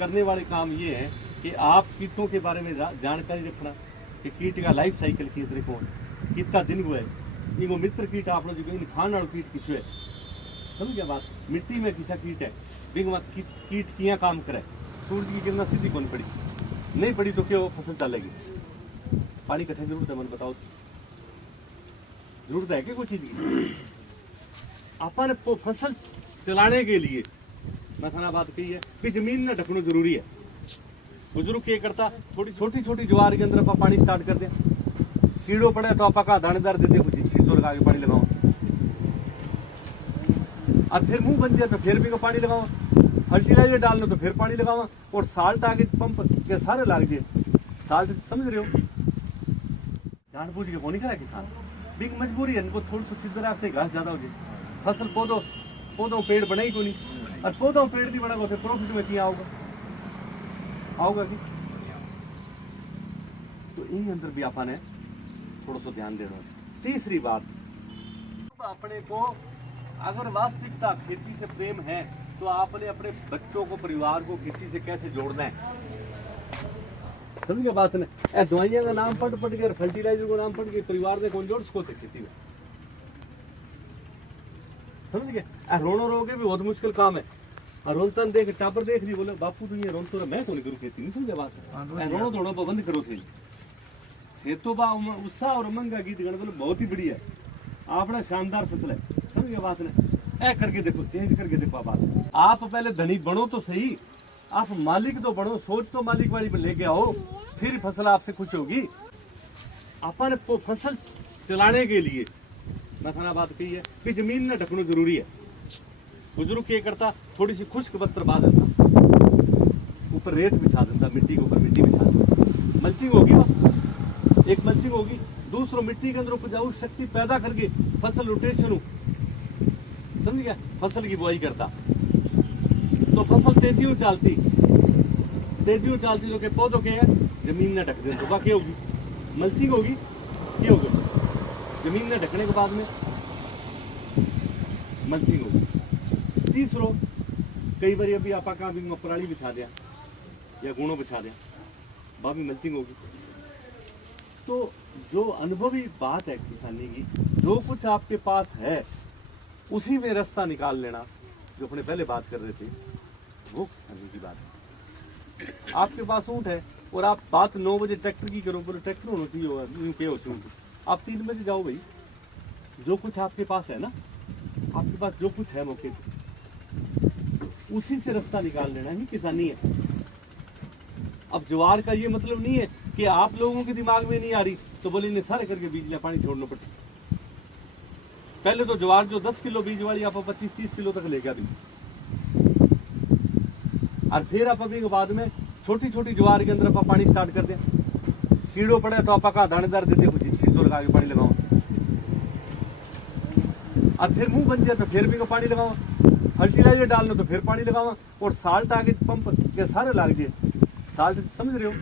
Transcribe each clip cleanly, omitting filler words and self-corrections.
करने वाले काम ये है कि आप कीटों के बारे में जानकारी रखना कि कीट का लाइफ साइकिल किस तरीके हो, कितना दिन हुआ है, इनको मित्र कीट आप लोग इन खाने वाले कीट किस है, समझ गया बात। मिट्टी में किसा कीट है, बिग कीट किया काम करे, सूरज की किरणा सीधी कौन पड़ी, नहीं पड़ी तो क्या फसल चलेगी। पानी कट्ठे जरूरत है, मन बताओ जरूरत है कि कोई चीज की अपन फसल चलाने के लिए मैं खाना बात कही है कि जमीन न ढकना जरूरी है। बुजुर्ग क्या करता, थोड़ी छोटी छोटी ज्वार के अंदर आप पानी स्टार्ट कर दें, कीड़ो पड़े तो आपका दानेदार देते कुछ छीटो लगा के पानी लगाओ, और फिर मुंह बन जाए तो फिर भी पानी लगाओ, फर्टिलाइजर डालना तो फिर पानी लगाओ, और साल्ट आगे पंप के सारे लाग जाए। साल्ट समझ रहे हो, जानबूझ के वो नहीं करा किसान, बिग मजबूरी है, इनको थोड़ी सी सीधे रास्ते घास ज्यादा हो जाए, फसल पौधों पेड़ बने ही को नहीं, और पौधों पेड़ नहीं बना तो प्रॉफिट में क्या आओगा कि। तो इन अंदर भी आपने थोड़ा सा ध्यान देना। तीसरी बात, अपने को अगर वास्तविकता खेती से प्रेम है तो आपने अपने बच्चों को, परिवार को खेती से कैसे जोड़ना है, समझ गए बात ने। दवाइयां का नाम पढ़ के, फर्टिलाइजर का नाम पढ़ के परिवार ने कौन जोड़ सको खेती में, समझ गए। रोनो रोगे भी बहुत मुश्किल काम है, और रोनतन देख टापर देख रही, बोले बापू तू ये रोनतो मैं तो नहीं करूँ खेती, नहीं समझे बात है। रोनो थोड़ा बंद करो थे, खेतों का उत्साह और उमंग का गीत गाना बोले बहुत ही बढ़िया है, आपने शानदार फसल है, समझ गए बात ने। ऐ करके देखो, चेंज करके देखो बात। आप पहले धनी बनो तो सही, आप मालिक तो बनो, सोच तो मालिक वाली लेके आओ, फिर फसल आपसे खुश होगी। अपन फसल चलाने के लिए मैं खाना बात कही है कि जमीन न ढकना जरूरी है। बुजुर्ग क्या करता, थोड़ी सी खुश्क बत्तर बा देता, ऊपर रेत बिछा देता, मिट्टी के ऊपर मिट्टी बिछा देता, मल्चिंग होगी वह, एक मल्चिंग होगी, दूसरों मिट्टी के अंदर उपजाऊ शक्ति पैदा करके फसल रोटेशन, समझ गया, फसल की बुआई करता तो फसल तेजी उचालती जो के पौधों के है जमीन न ढक दे तो क्या होगी, मल्चिंग होगी, क्या होगी, जमीन न ढकने के बाद में मल्चिंग होगी। तीसरो, कई बार अभी आपा का भी पराली बिछा दिया या गुणों बिछा दिया, वहां भी मल्चिंग होगी। तो जो अनुभवी बात है किसानी की, जो कुछ आपके पास है उसी में रास्ता निकाल लेना, जो अपने पहले बात कर रहे थे, वो किसानी की बात है। आपके पास ऊँट है और आप बात 9 बजे ट्रैक्टर की करो, बोले ट्रैक्टर होना चाहिए, यूं क्या हो, आप 3 बजे जाओ भाई, जो कुछ आपके पास है ना, आपके पास जो कुछ है मौके पे, उसी से रास्ता निकाल लेना ही किसानी है। अब ज्वार का ये मतलब नहीं है कि आप लोगों के दिमाग में नहीं आ रही तो बोले इन्हें सारे करके बीज पानी छोड़ना पड़ता। पहले तो ज्वार जो 10 किलो बीज वाली आप 25-30 किलो तक लेगा भी, और फिर आप अभी के बाद में छोटी छोटी ज्वार के अंदर आप पानी स्टार्ट कर दें, कीड़ो पड़े तो आपका दानेदार देते कुछ छीटो लगा के पानी लगाओ, और फिर मुंह बन जाए तो फिर भी पानी लगाओ, फर्टिलाइजर डालना तो फिर पानी लगाओ, और साल्ट आगे पंप के सारे लाग जाए। साल्ट समझ रहे हो,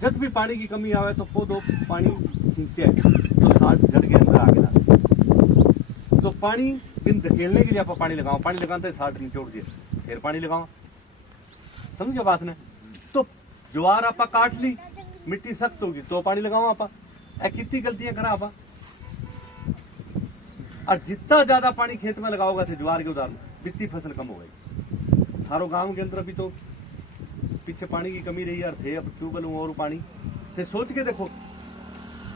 जब भी पानी की कमी आवे तो पौधों पानी खींचे तो साल्ट जड़ के अंदर आगे लागे, तो पानी बिन धकेलने के लिए आप पानी लगाओ, पानी लगाते साल्ट नीचे उड़ जाए, फिर पानी लगाओ, समझो बात ने। तो ज्वार आपा काट ली, मिट्टी सख्त होगी तो पानी लगाओ आपा, कितनी गलतियां करा आपा। और जितना ज्यादा पानी खेत में लगाओगा तो ज्वार के उदाहरण जितनी फसल कम हो गई। थारो गांव के अंदर अभी तो पीछे पानी की कमी रही यार, थे अब ट्यूबवेल और पानी थे, सोच के देखो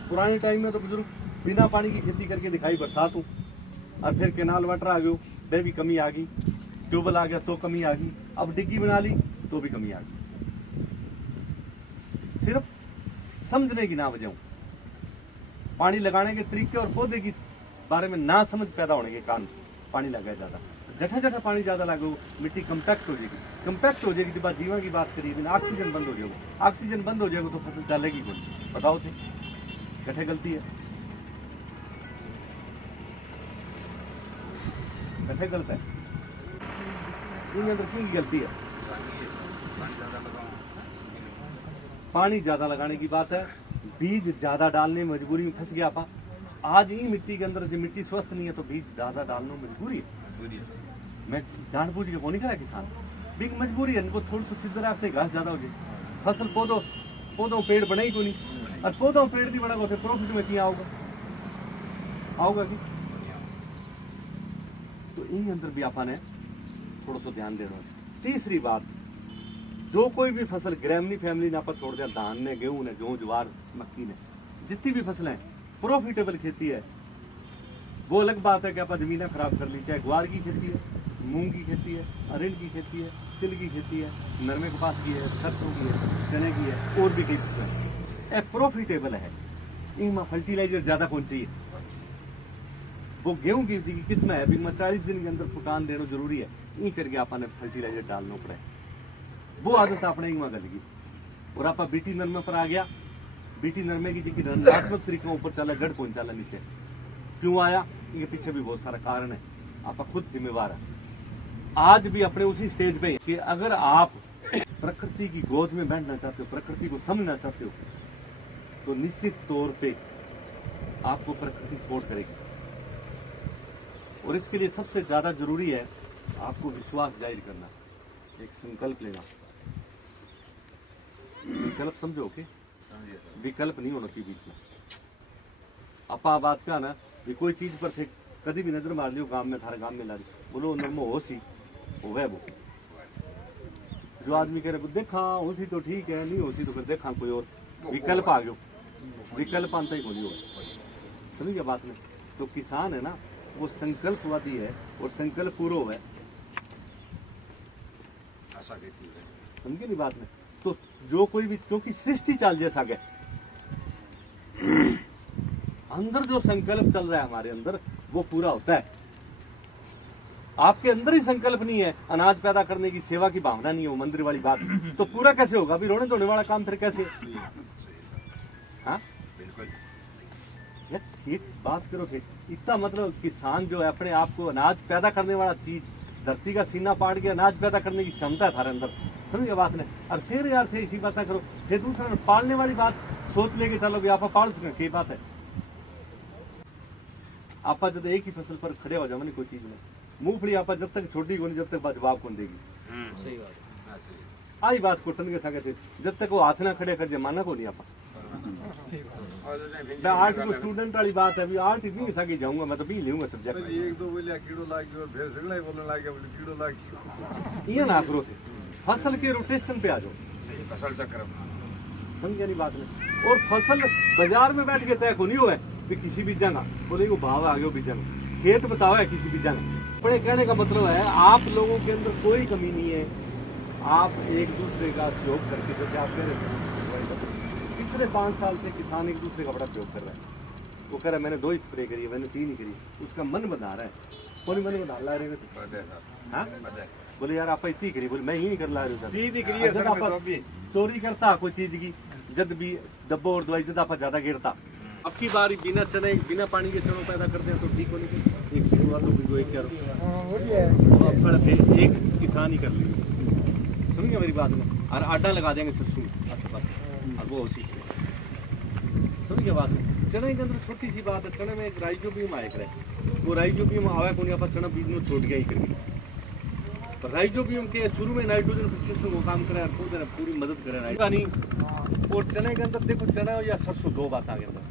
पुराने टाइम में तो बुजुर्ग बिना पानी की खेती करके दिखाई, बरसात हो और फिर केनाल वाटर आ गयो, वह भी कमी आ गई, ट्यूबवेल आ गया तो कमी आ गई, अब डिग्गी बना ली तो भी कमी आ गई। सिर्फ समझने की ना वजह, पानी लगाने के तरीके और पौधे की बारे में ना समझ पैदा होने के कारण पानी लगा ज्यादा, जठा पानी ज्यादा लागो, मिट्टी कम्पैक्ट हो जाएगी, जब आप जीवा की बात करिए ऑक्सीजन बंद हो जाएगा, ऑक्सीजन बंद हो जाएगा तो फसल चलेगी कौन, बताओ थे जठे गलती है, जठे गलत है, इन अंदर की गलती है, पानी ज्यादा लगाने की बात है, बीज ज्यादा डालने मजबूरी में फंस गया आपा। आज ही मिट्टी के अंदर जो मिट्टी स्वस्थ नहीं है तो बीज ज्यादा डालना मजबूरी है। मैं जानबूझ के वो नहीं करा किसान, बिग मजबूरी है, वो थोड़ी सी सीधे रास्ते घास ज्यादा हो जाए, फसल पौधों पेड़ बने ही को नहीं, और पौधों पेड़ नहीं बना तो प्रॉफिट में क्या आऊगा कि तो इन अंदर भी आपा ने थोड़ा सा ध्यान देना। तीसरी बात, जो कोई भी फसल ग्रामीण फैमिली ने आप छोड़ दिया, धान ने, गेहूं ने, जौ, ज्वार, मक्की ने, जितनी भी फसलें प्रॉफिटेबल खेती है, वो अलग बात है कि आप जमीनें खराब कर ली, चाहे ग्वार की खेती है, मूंग की खेती है, अरहर की खेती है, तिल की खेती है, नरमे कपास की है, सरसों की है, चने की है, और भी कई फसलें प्रॉफिटेबल है। इनमें फर्टिलाइजर ज्यादा कौन चाहिए, वो गेहूं की किस्म है, 40 दिन के अंदर फुटान देना जरूरी है, ये करके आपने फर्टिलाइजर डालना पड़े, वो आदत आपने इमा कर लगी। और आप बीटी नरमे पर आ गया, बीटी नरमे की जिनकी रचनात्मक तरीके ऊपर चला, जड़ पहुंचा नीचे क्यों आया, ये पीछे भी बहुत सारा कारण है, आप खुद जिम्मेवार है। आज भी अपने उसी स्टेज पे कि अगर आप प्रकृति की गोद में बैठना चाहते हो, प्रकृति को समझना चाहते हो, तो निश्चित तौर पे आपको प्रकृति सपोर्ट करेगी। और इसके लिए सबसे ज्यादा जरूरी है आपको विश्वास जाहिर करना, एक संकल्प लेना। विकल्प समझो कि विकल्प नहीं होना चाहिए बीच में। अपा बात क्या ना भी कोई चीज पर थे कभी भी नजर मार लियो, गांव में थारे गांव में ला दी, बोलो नर्मो हो सी वो जो आदमी कह रहे देखा हो सी तो ठीक है, नहीं हो सी तो फिर देखा कोई और विकल्प आ गयो, विकल्प आंता ही कोई हो, समझ गया बात में। तो किसान है ना वो संकल्पवादी है, और संकल्प पूरा है, समझी नहीं बात में। तो जो कोई भी, क्योंकि सृष्टि चाल जैसा गया अंदर जो संकल्प चल रहा है हमारे अंदर वो पूरा होता है। आपके अंदर ही संकल्प नहीं है, अनाज पैदा करने की, सेवा की भावना नहीं हो, मंदिर वाली बात, तो पूरा कैसे होगा? अभी रोने धोने वाला काम फिर कैसे? हाँ बिल्कुल, एक बात करो फिर, इतना मतलब किसान जो है अपने आप को अनाज पैदा करने वाला चीज, धरती का सीना पाट के अनाज पैदा करने की क्षमता है थारे अंदर, समझ गया बात ने। और फिर यार थे इसी बात करो, फिर दूसरा ने पालने वाली बात सोच लेके चलो भी आप पाल सकें, क्या बात है? आप जब एक ही फसल पर खड़े हो जाओ नहीं कोई चीज में, मूंगफली आप जब तक छोटी को नहीं, जब तक जवाब कौन देगी? सही बात, आई बात कोटन के साथ थे, जब तक वो हाथ ना खड़े कर माना को नहीं। आप आर्ट को स्टूडेंट वाली बात है, अभी आर्ट इतनी साकी जाऊंगा मैं तो भी लूंगा सब्जेक्ट, एक दो बोलिया कीड़ो लागी और फिर सिगड़ा बोलने लग गया, बोले कीड़ो लागी, ये ना करो थे, फसल के रोटेशन पे आ जाओ, सही फसल चक्र, समझ गया नहीं बात में। और फसल बाजार में बैठ के तय को नहीं हुआ कि किसी भी जगह बोले वो भाव आ गया बीजा में, खेत बताओ है किसी भी जगह। अपने कहने का मतलब है आप लोगों के अंदर कोई कमी नहीं है, आप एक दूसरे का सहयोग करके, जैसे आप कह रहे थे पिछले 5 साल से किसान एक दूसरे का बड़ा सहयोग कर रहा है, वो कह रहा है मैंने 2 स्प्रे करी, मैंने 3 ही करी, उसका मन बना रहा है, कौन मन बना ला रहे थे, बोले यार आप इतनी करी, बोले मैं ही नहीं कर ला रहा, चोरी करता कोई चीज की, जब भी डब्बो और दवाई जब आप ज्यादा गिरता, अब की बारी बिना चने बिना पानी के चनों पैदा करते हैं तो ठीक होने के एक एक किसान ही कर लेंगे, समझिए मेरी बात में, और आटा लगा देंगे सरसों आस पास, और वो उसी समझिए बात में। चने के अंदर छोटी सी बात है, चने में एक राइजोबियम आया करे, वो राइजोबियम आवा को नहीं, आप चना बीज में छोड़ गया ही करेंगे। राइजोबियम के शुरू में नाइट्रोजन फिक्सेशन वो काम करे, पूरी मदद करे नहीं। और चने के अंदर देखो, चना या सरसों 2 बात आगे अंदर,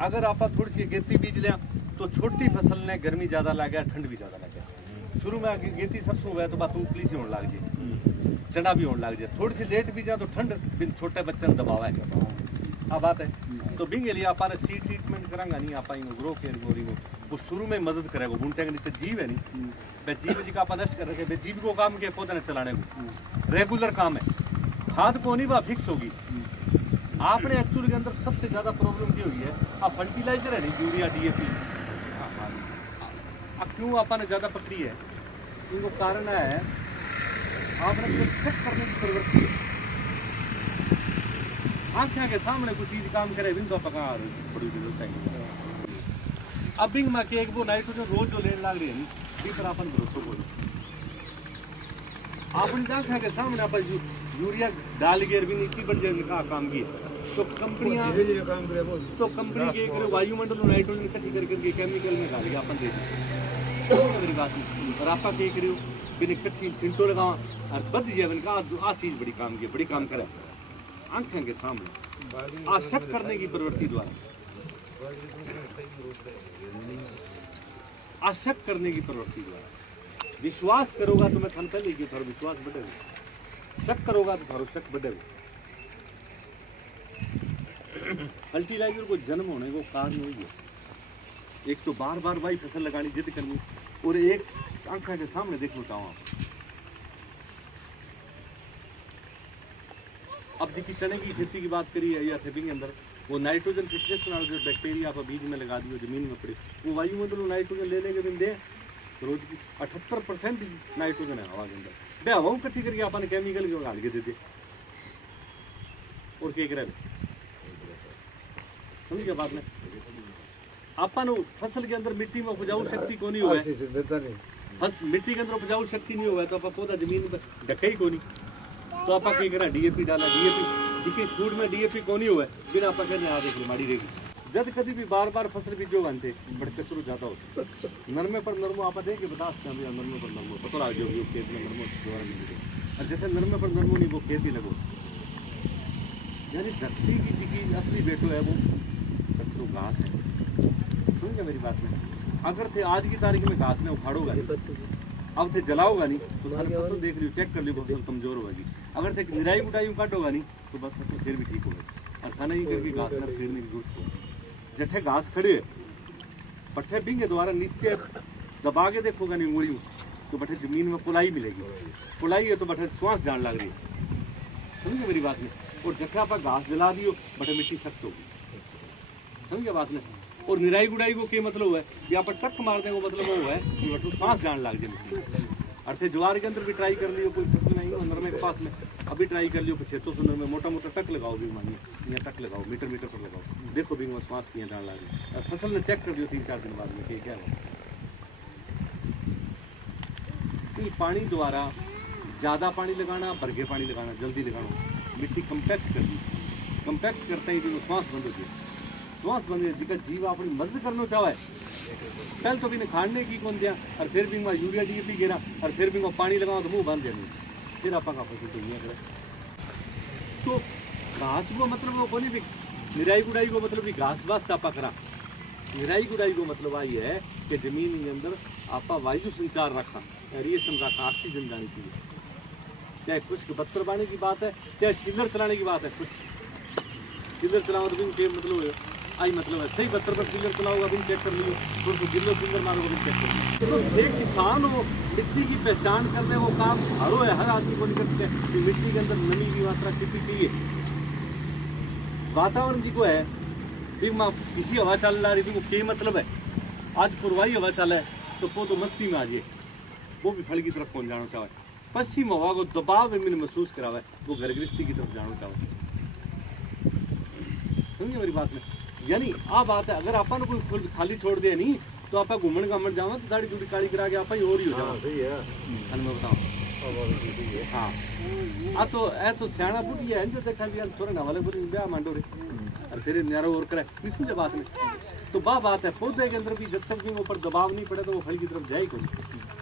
अगर आप थोड़ी सी गेती बीज लिया तो छोटी फसल ने गर्मी ज्यादा लग गया, ठंड भी ज्यादा लग गया। शुरू में गेती सरसों हुआ तो बात उपली से होने लग जाए, चना भी होने लग जाए, थोड़ी सी लेट भी जाए तो ठंड छोटे बच्चे ने दबावा है, हाँ बात है। तो बिंगे लिए आप सीड ट्रीटमेंट करांगा नहीं, आप ग्रो केयर गोरी वो शुरू में मदद करेगा, बूंटे के नीचे जीव है नहीं, वह जीव जी का आप नष्ट कर रखे, जीव को काम के पौधे ने चलाने को रेगुलर काम है, खाद को नहीं वह फिक्स होगी। आपने एक्चुअल के अंदर सबसे ज्यादा प्रॉब्लम क्या हुई है, आप फर्टिलाइजर है नहीं, यूरिया डीएपी, अब क्यों आपने ज्यादा पकड़ी है, इनको कारण है आपने चेक करने की प्रवृत्ति, आंखें के सामने कुछ चीज काम करे बिन तो पका थोड़ी जरूरत है। अब बिंग में एक वो नाइट्रोजन रोज जो लेने लग रही है नहीं, पर अपन भरोसा बोलो, आपने आंखें के सामने आप यूरिया डाल के भी नहीं बढ़ जाए काम की, तो कंपनियां तो कंपनी के वायुमंडल में नाइट्रोजन इकट्ठी करके केमिकल में डाल के अपन दे मेरी बात नहीं। और आप क्या करियो बिन इकट्ठी चिंटो लगावा और बद जाए बिन का आ चीज बड़ी काम की बड़ी काम करे आंखें के सामने आ शक करने की प्रवृत्ति द्वारा आ शक करने की प्रवृत्ति द्वारा विश्वास करोगा तो मैं थन पहले कि थारो विश्वास बढ़ेगा शक करोगा तो थारो शक बढ़ेगा फर्टिलाइजर को जन्म होने को कारण वही है एक तो बार बार वही फसल लगानी जिद करनी और एक आंखों के सामने देखना चाहूँ अब जी चने की खेती की बात करी है या थेपिंग के अंदर वो नाइट्रोजन फिक्सेशन जो बैक्टीरिया आप बीज में लगा दियो जमीन में पड़े वो वायुमंडल नाइट्रोजन लेने के दिन दे रोज की 78% नाइट्रोजन है हवा के अंदर बे हवा इकट्ठी करके अपन केमिकल जो डाल के देते और क्या करे समझ गया बात में अपन फसल के अंदर मिट्टी में उपजाऊ शक्ति को नहीं हुआ बस मिट्टी के अंदर उपजाऊ शक्ति नहीं हुआ तो आप पौधा जमीन पर ढके ही को नहीं तो आप क्या करा डीएपी डाला डीएपी जिसके फूड में डीएपी को नहीं हुआ बिना आप कहने आ देख माड़ी रहेगी जब कभी भी बार बार फसल बीजो बनते बड़े कचरू ज्यादा होता नरमे पर नरमो आप देख के बता सकते हैं नरमे पर नरमो पता लग जाओगे खेत में नरमो दोबारा नहीं और जैसे नरमे पर नरमो नहीं वो खेत ही लगो यानी धरती की असली बेटो है वो कचरू घास है समझे मेरी बात में अगर थे आज की तारीख में घास ने उखाड़ोगा अब थे जलाओगा नहीं तो सारी फसल देख लियो चेक कर लियो फसल कमजोर होगी अगर थे निराई गुटाई काटोगा नहीं तो बस फसल फिर भी ठीक होगी और खाना ही करके घास न फेरने की जरूरत हो जठे घास खड़े पट्टे बिंगे द्वारा नीचे दबा के देखोगा नहीं मुड़ी तो बठे जमीन में पुलाई मिलेगी पुलाई है तो बठे श्वास जान लग रही है समझे मेरी बात में और जठे आप घास जला दियो बठे मिट्टी सख्त होगी समझे बात में और निराई गुड़ाई को क्या मतलब है कि आप टक मारने को मतलब वो है कि बटू सांस जान लग जाए अर्थे ज्वार के अंदर भी ट्राई कर लियो कोई फसल नहीं हो नरमे के पास में अभी ट्राई कर लियो खेतों से नरमे मोटा मोटा टक लगाओ भी मानिए यहाँ टक लगाओ मीटर मीटर पर लगाओ देखो भी वो सांस किया जान लगे फसल ने चेक कर लियो 3-4 दिन बाद में क्या है पानी द्वारा ज़्यादा पानी लगाना भरगे पानी लगाना जल्दी लगाना मिट्टी कंपैक्ट कर दी कंपैक्ट करते ही जो श्वास बंद होती है श्वास बंद जिसका जीव अपनी मदद करना चाहे पहले तो भी खाड़ने की कौन दिया और फिर भी मैं यूरिया डीएपी गिरा और फिर भी मैं पानी लगाऊँ तो मुँह बंद जाए फिर आप फसल चाहिए करे तो घास को मतलब वो कोई भी निराई गुड़ाई को मतलब भी घास वास्ता आप करा निराई गुड़ाई को मतलब आई है कि जमीन के अंदर आप वायु संचार रखा एरिएशन रखा ऑक्सीजन जानी चाहिए चाहे खुश्क बत्तर बाने की बात है चाहे सिलर चलाने की बात है खुश्क सिलर चलाओ तो भी मतलब आई मतलब है सही बत्तर पर सिलर चलाओगा भी चेक कर लियो तो गिल्लो सिलर मारोगा भी चेक कर लियो तो एक किसान हो मिट्टी की पहचान करने वो काम हर है हर आदमी को नहीं करते कि मिट्टी के अंदर नमी की मात्रा कितनी चाहिए वातावरण जी को है भी किसी हवा चल रही थी वो क्या मतलब है आज पुरवाई हवा चला है तो वो तो मस्ती में आ जाए वो भी फल की तरफ कौन जाना चाहे पश्चिम हवा को दबाव में महसूस करावे वो घर गृहस्थी की तरफ जाना चाहे समझिए मेरी बात में यानी आ बात है अगर अपन कोई खाली छोड़ दे नहीं तो आप घूमन घामन जाओ तो दाढ़ी चूड़ी काली करा के आप ही और ही हो जाओ मैं बताऊँ हाँ तो सियाणा बुढ़ी है जो देखा भी थोड़ा ना वाले बुढ़ी ब्याह मांडो रे और फिर न्यारो और करे इसमें बात में तो बात है पौधे के अंदर भी जब तक भी ऊपर दबाव नहीं पड़े तो वो फल की तरफ जाए कोई